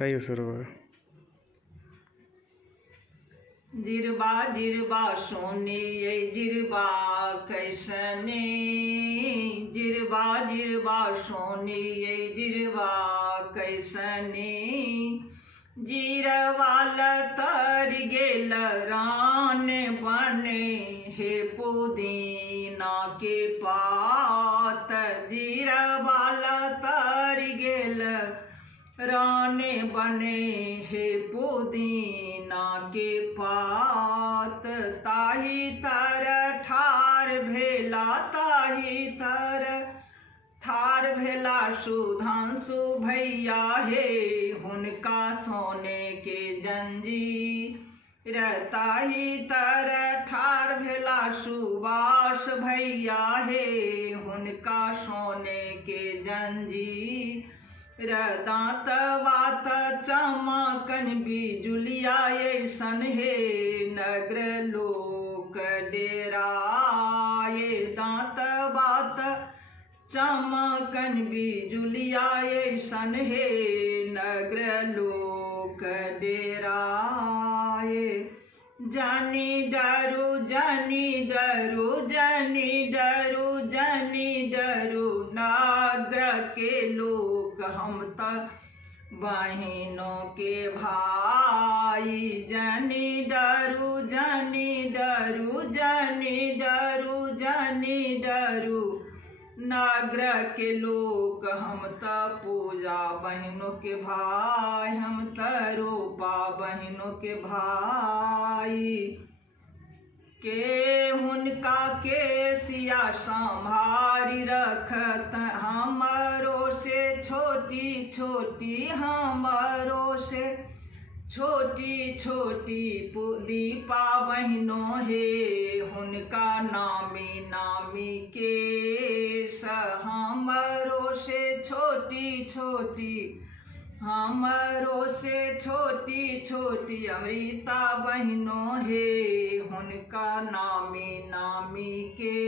कहियो शुरू हो। जिरबा जिरबा सोने ये जिरबा कैसने, जिरबा जिरबा सोने ये जिरबा कैसने, जिरवाल तर गेल रान बने हे पुदीना के पात, जिरवाल तर गेल राने बने हे पुदीना के पात, ताही तर ठार भेला ताही तर ठार भेला सुधांशु भैया हे हुनका सोने के जंजीर, ताही तर ठार भेला सुबास भैया हे हुनका सोने के जंजीर, दांत बात चमकन बिजुलिया ऐसन हे नगर लोक डेराए, दांत बात चमकन बिजुलिया ऐसन हे नगर लोक डेराए, जानी डरू जानी डरू जानी डरू जानी डरू नगर के लोग हम तक बहनों के भाई, जानी डरू जानी डरू जानी डरू जानी डरू नगर के लोग हम त पूजा बहनों के भाई, हम त रूपा बहनों के भाई, के हुनका के सिया संभारी रखत हमरो से छोटी छोटी, हमरो से छोटी छोटी दीपा बहनों हे हुनका नामी नामी के, हमरो से छोटी छोटी हमरो से छोटी छोटी अमृता बहनों हे हुनका नामी नामी के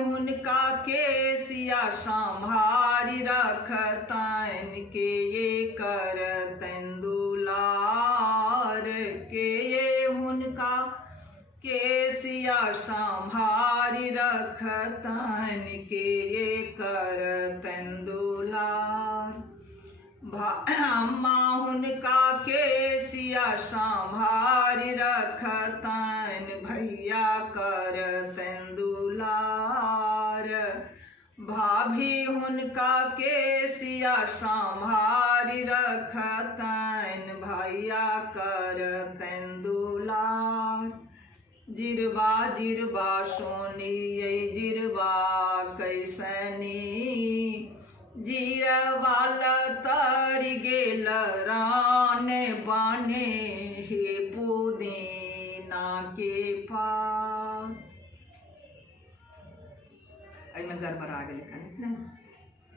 हुनका के सिया संभारी रखतन के ये कर तेंदुलार, के ये हुनका के सिया संभारी रखतन के ये कर तेंदुलार, अम्मा हुनका के सिया संभारी रखतन भैया कर तेंदुलार, भाभी हुनका के सिया संभारी रखतन भैया कर तेंदुलार, जिरबा जिरबा सोनी ये जिरबा कैसनी, जिरवाल तर गेल रान बने हे पुदीना के पात। में गड़बड़ा गेल।